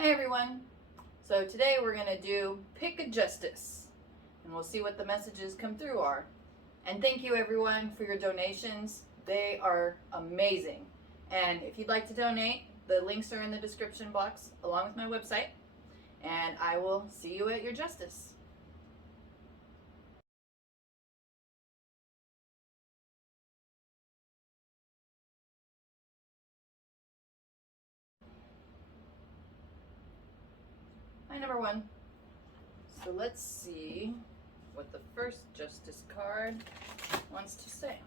Hi everyone. So today we're going to do Pick a Justice and we'll see what the messages come through are. And thank you everyone for your donations. They are amazing. And if you'd like to donate, the links are in the description box along with my website. And I will see you at your justice. Hi number one. So let's see what the first justice card wants to say.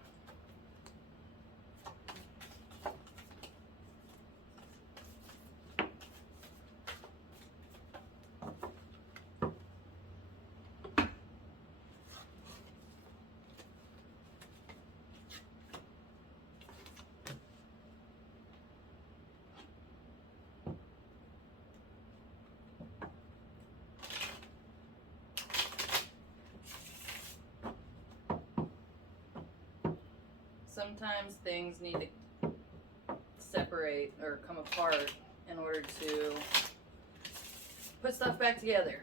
Sometimes things need to separate or come apart in order to put stuff back together.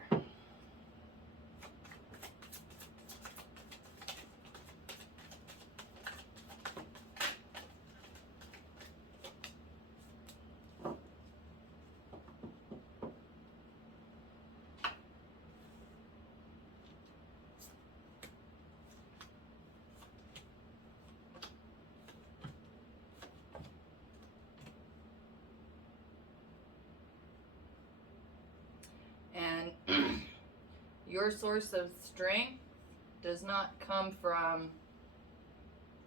And your source of strength does not come from,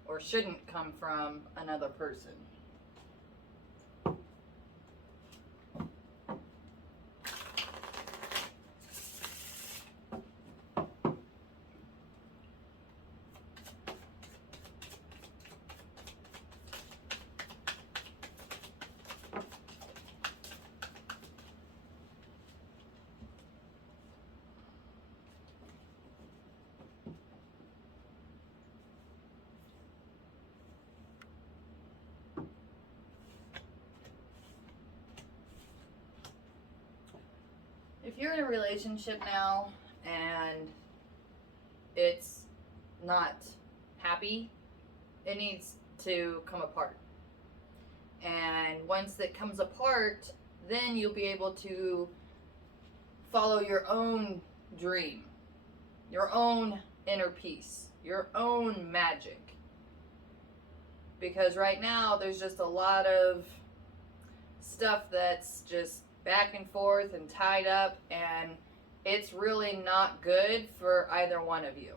or shouldn't come from, another person. If you're in a relationship now and it's not happy, it needs to come apart. And once it comes apart, then you'll be able to follow your own dream, your own inner peace, your own magic. Because right now there's just a lot of stuff that's just back and forth and tied up, and it's really not good for either one of you.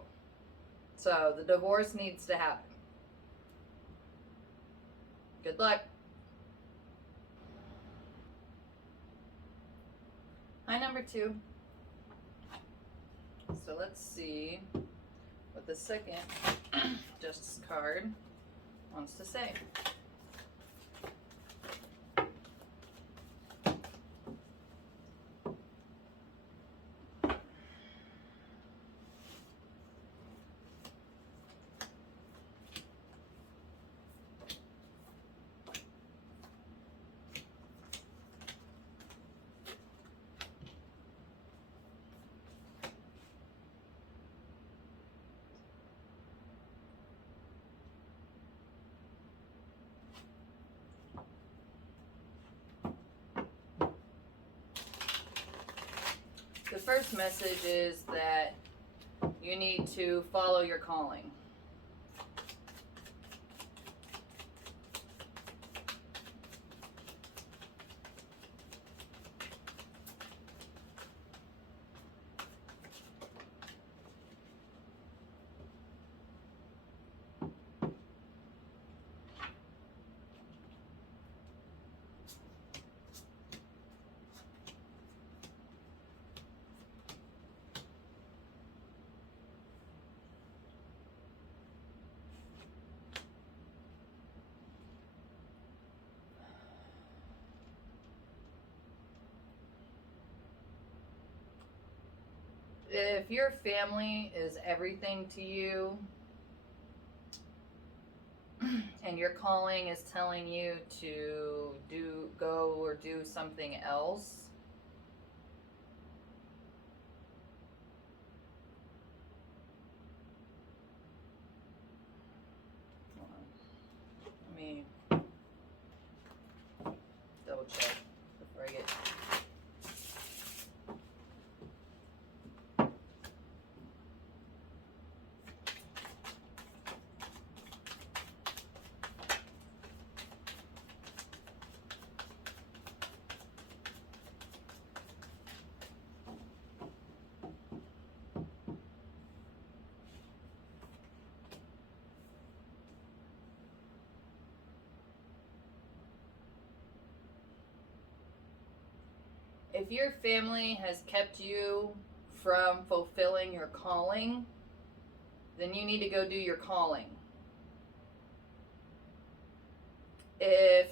So the divorce needs to happen. Good luck. Hi, number two. So let's see what the second justice card wants to say. The first message is that you need to follow your calling. If your family is everything to you and your calling is telling you to go or do something else, check before I get. If your family has kept you from fulfilling your calling, then you need to go do your calling. If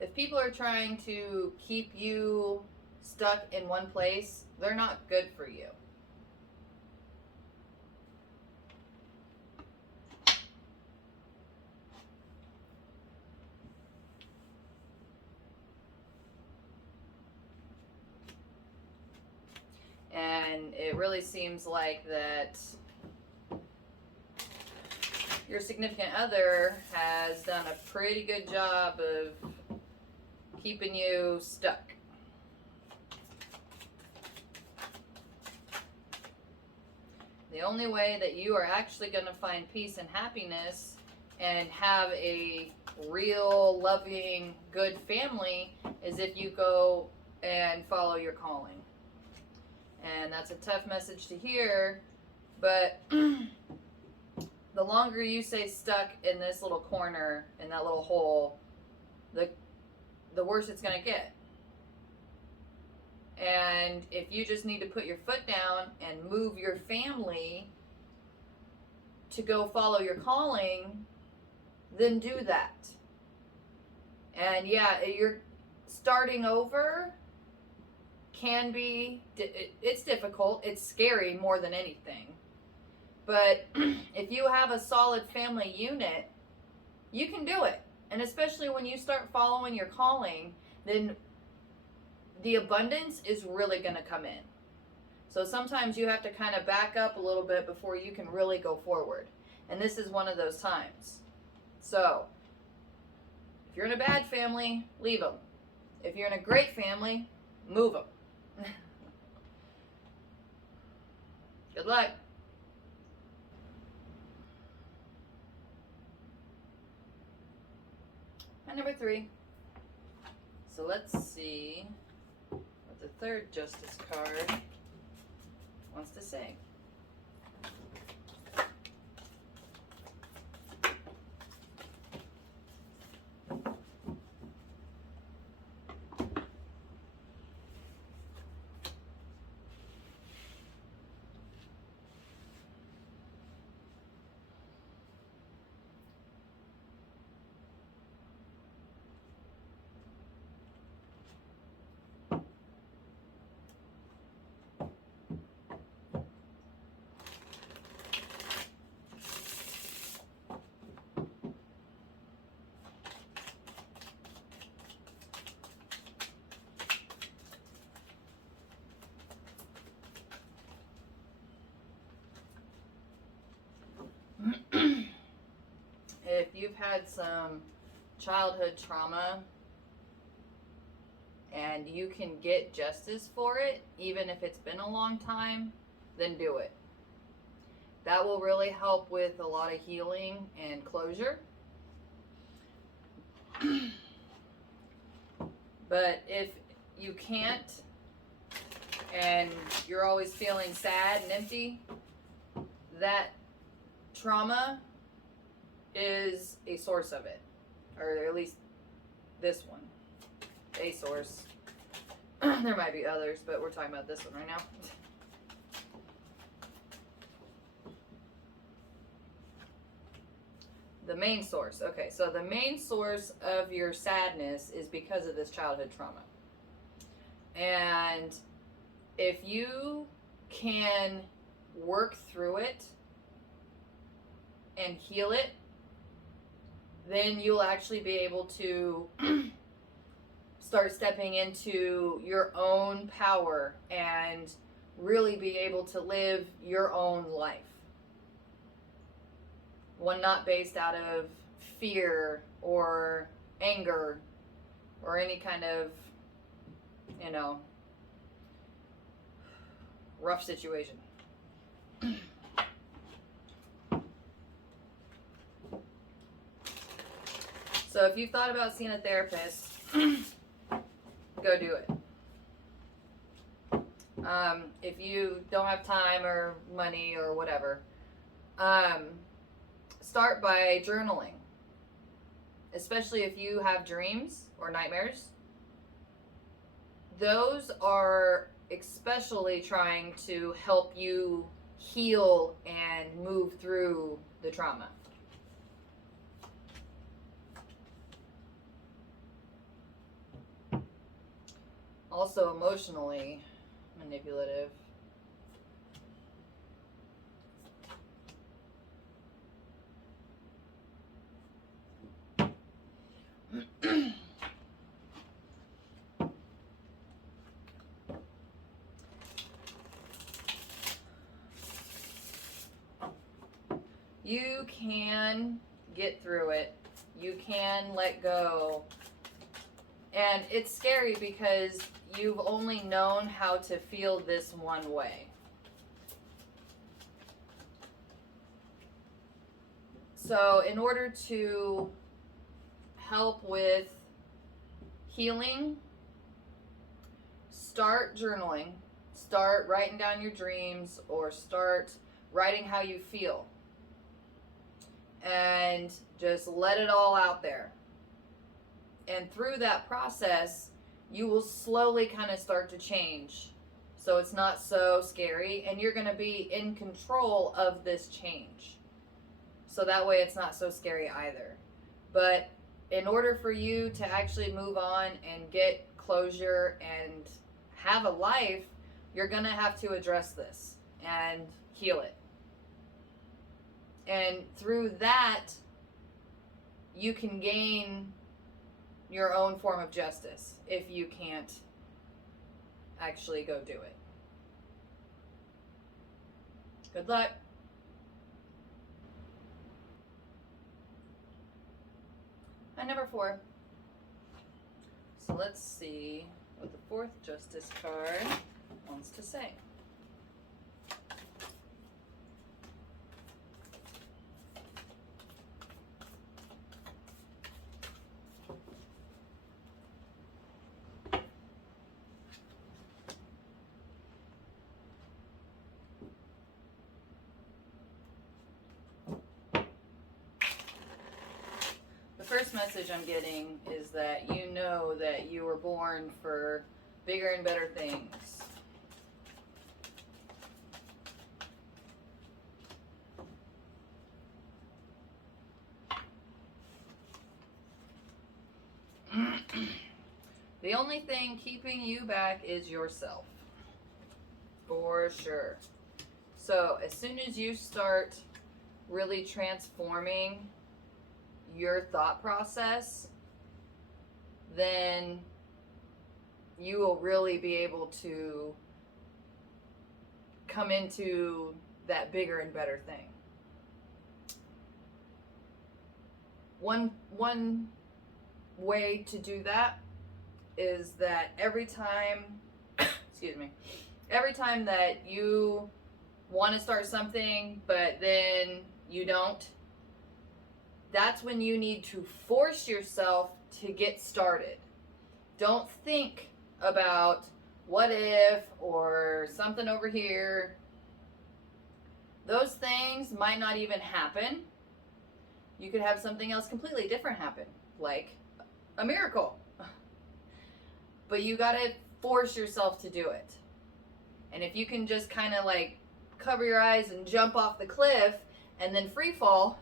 if people are trying to keep you stuck in one place, they're not good for you. And it really seems like that your significant other has done a pretty good job of keeping you stuck. The only way that you are actually going to find peace and happiness and have a real, loving, good family is if you go and follow your calling. And that's a tough message to hear, but the longer you stay stuck in this little corner, in that little hole, the worse it's going to get. And if you just need to put your foot down and move your family to go follow your calling, then do that. And yeah, you're starting over can be, it's difficult, it's scary more than anything. But if you have a solid family unit, you can do it. And especially when you start following your calling, then the abundance is really going to come in. So sometimes you have to kind of back up a little bit before you can really go forward. And this is one of those times. So if you're in a bad family, leave them. If you're in a great family, move them. Good luck. And number 3. So let's see what the third Justice card wants to say. If you've had some childhood trauma and you can get justice for it, even if it's been a long time, then do it. That will really help with a lot of healing and closure. But if you can't and you're always feeling sad and empty, that trauma is a source of it, or at least this one, a source. There might be others, but we're talking about this one right now. The main source. Okay, so the main source of your sadness is because of this childhood trauma. And if you can work through it and heal it, then you'll actually be able to start stepping into your own power and really be able to live your own life. One not based out of fear or anger or any kind of, rough situation. So if you've thought about seeing a therapist, go do it. If you don't have time or money or whatever, start by journaling. Especially if you have dreams or nightmares. Those are especially trying to help you heal and move through the trauma. Also emotionally manipulative. You can get through it. You can let go. And it's scary because you've only known how to feel this one way. So in order to help with healing, start journaling. Start writing down your dreams, or start writing how you feel. And just let it all out there. And through that process, you will slowly kind of start to change. So it's not so scary, and you're going to be in control of this change. So that way it's not so scary either. But in order for you to actually move on and get closure and have a life, you're going to have to address this and heal it. And through that, you can gain your own form of justice if you can't actually go do it. Good luck. And number 4. So let's see what the 4th justice card wants to say. The first message I'm getting is that you know that you were born for bigger and better things. The only thing keeping you back is yourself. For sure. So as soon as you start really transforming your thought process, then you will really be able to come into that bigger and better thing. One way to do that is that every time that you want to start something but then you don't, that's when you need to force yourself to get started. Don't think about what if or something over here. Those things might not even happen. You could have something else completely different happen, like a miracle. But you gotta force yourself to do it. And if you can just kind of like cover your eyes and jump off the cliff and then free fall,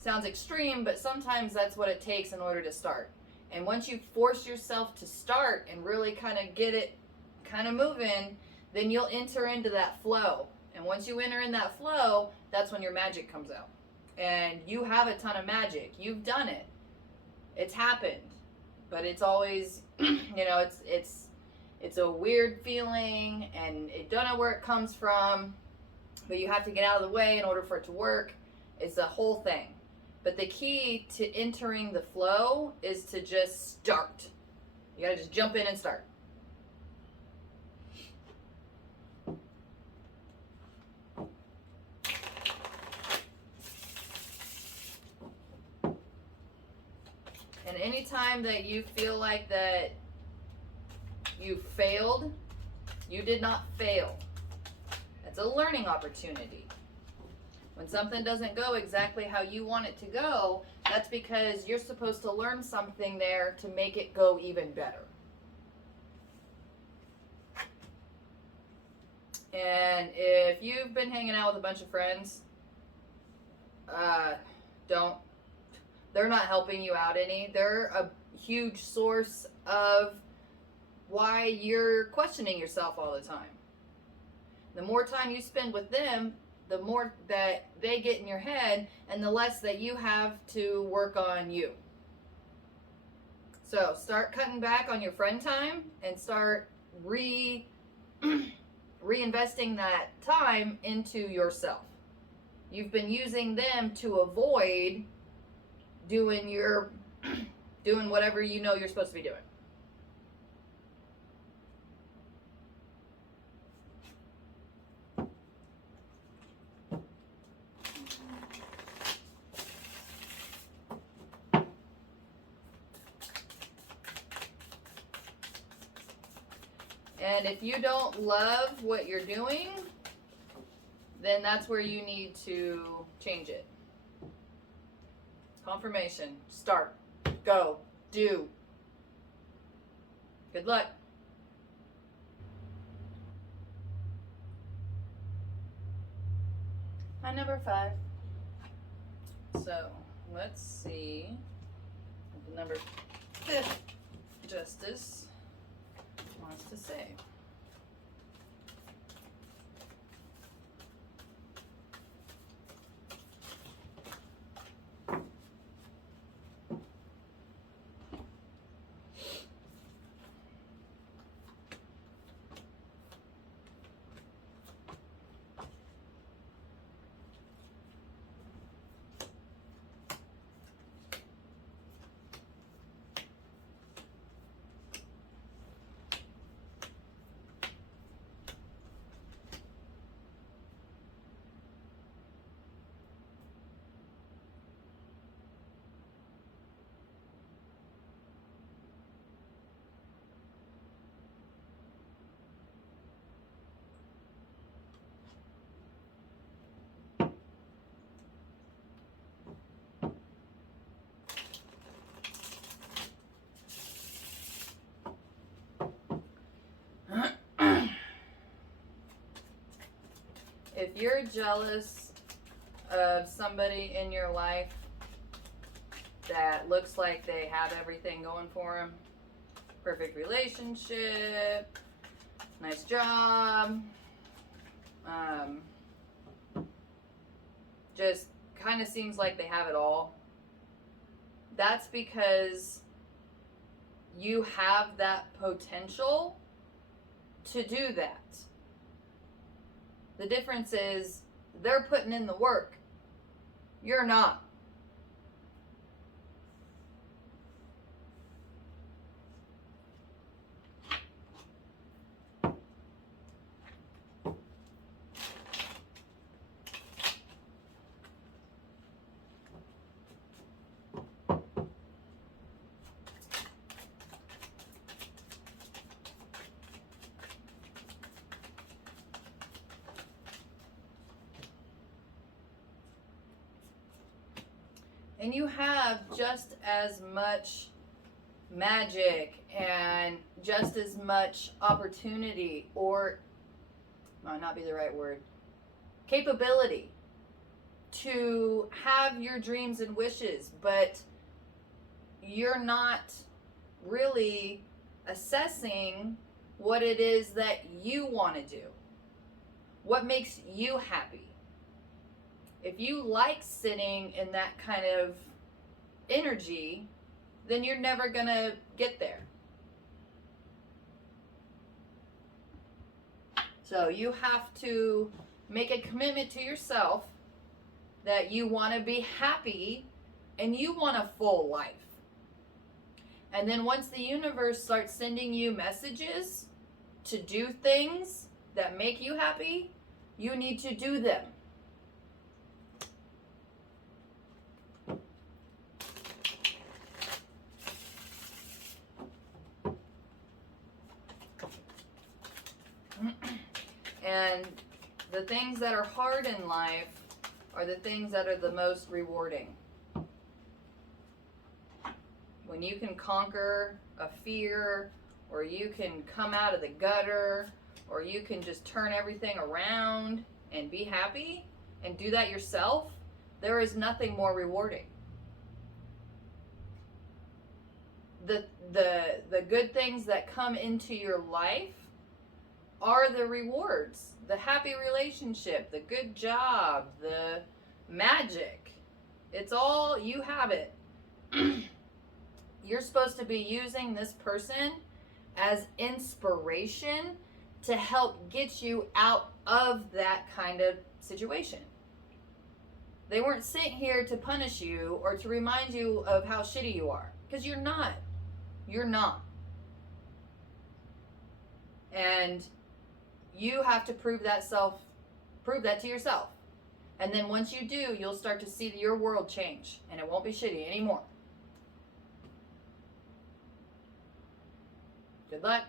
sounds extreme, but sometimes that's what it takes in order to start. And once you force yourself to start and really kind of get it kind of moving, then you'll enter into that flow. And once you enter in that flow, that's when your magic comes out. And you have a ton of magic. You've done it. It's happened. But it's always, it's a weird feeling, and you don't know where it comes from, but you have to get out of the way in order for it to work. It's a whole thing. But the key to entering the flow is to just start. You gotta just jump in and start. And anytime that you feel like that you failed, you did not fail. That's a learning opportunity. When something doesn't go exactly how you want it to go, that's because you're supposed to learn something there to make it go even better. And if you've been hanging out with a bunch of friends, they're not helping you out any. They're a huge source of why you're questioning yourself all the time. The more time you spend with them, the more that they get in your head, and the less that you have to work on you. So start cutting back on your friend time and start reinvesting that time into yourself. You've been using them to avoid doing whatever you know you're supposed to be doing. And if you don't love what you're doing, then that's where you need to change it. Confirmation. Start. Go. Do. Good luck. My number 5. So, let's see what the number 5 Justice wants to say. If you're jealous of somebody in your life that looks like they have everything going for them, perfect relationship, nice job, just kind of seems like they have it all, that's because you have that potential to do that. The difference is they're putting in the work. You're not. And you have just as much magic and just as much opportunity, or might not be the right word, capability to have your dreams and wishes, but you're not really assessing what it is that you want to do. What makes you happy? If you like sitting in that kind of energy, then you're never going to get there. So you have to make a commitment to yourself that you want to be happy and you want a full life. And then once the universe starts sending you messages to do things that make you happy, you need to do them. And the things that are hard in life are the things that are the most rewarding. When you can conquer a fear, or you can come out of the gutter, or you can just turn everything around and be happy and do that yourself, there is nothing more rewarding. The good things that come into your life are the rewards. The happy relationship, the good job, the magic. It's all, you have it. You're supposed to be using this person as inspiration to help get you out of that kind of situation. They weren't sent here to punish you or to remind you of how shitty you are, because you're not. You're not. And you have to prove that to yourself. And then once you do, you'll start to see your world change, and it won't be shitty anymore. Good luck.